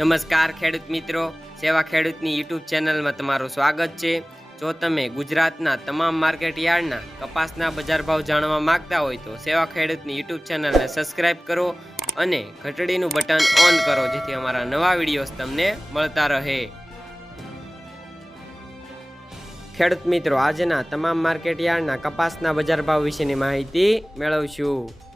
નમસ્કાર ખેડૂત મિત્રો, સેવા ખેડૂતની યુટ્યુબ ચેનલમાં તમારું સ્વાગત છે। જો તમે ગુજરાતના તમામ માર્કેટ યાર્ડના કપાસના બજાર ભાવ જાણવા માંગતા હોય તો સેવા ખેડૂતની યુટ્યુબ ચેનલને સબસ્ક્રાઇબ કરો અને ઘંટડીનું બટન ઓન કરો, જેથી અમારા નવા વિડીયોઝ તમને મળતા રહે। ખેડૂત મિત્રો, આજના તમામ માર્કેટ યાર્ડના કપાસના બજાર ભાવ વિશેની માહિતી મેળવશું।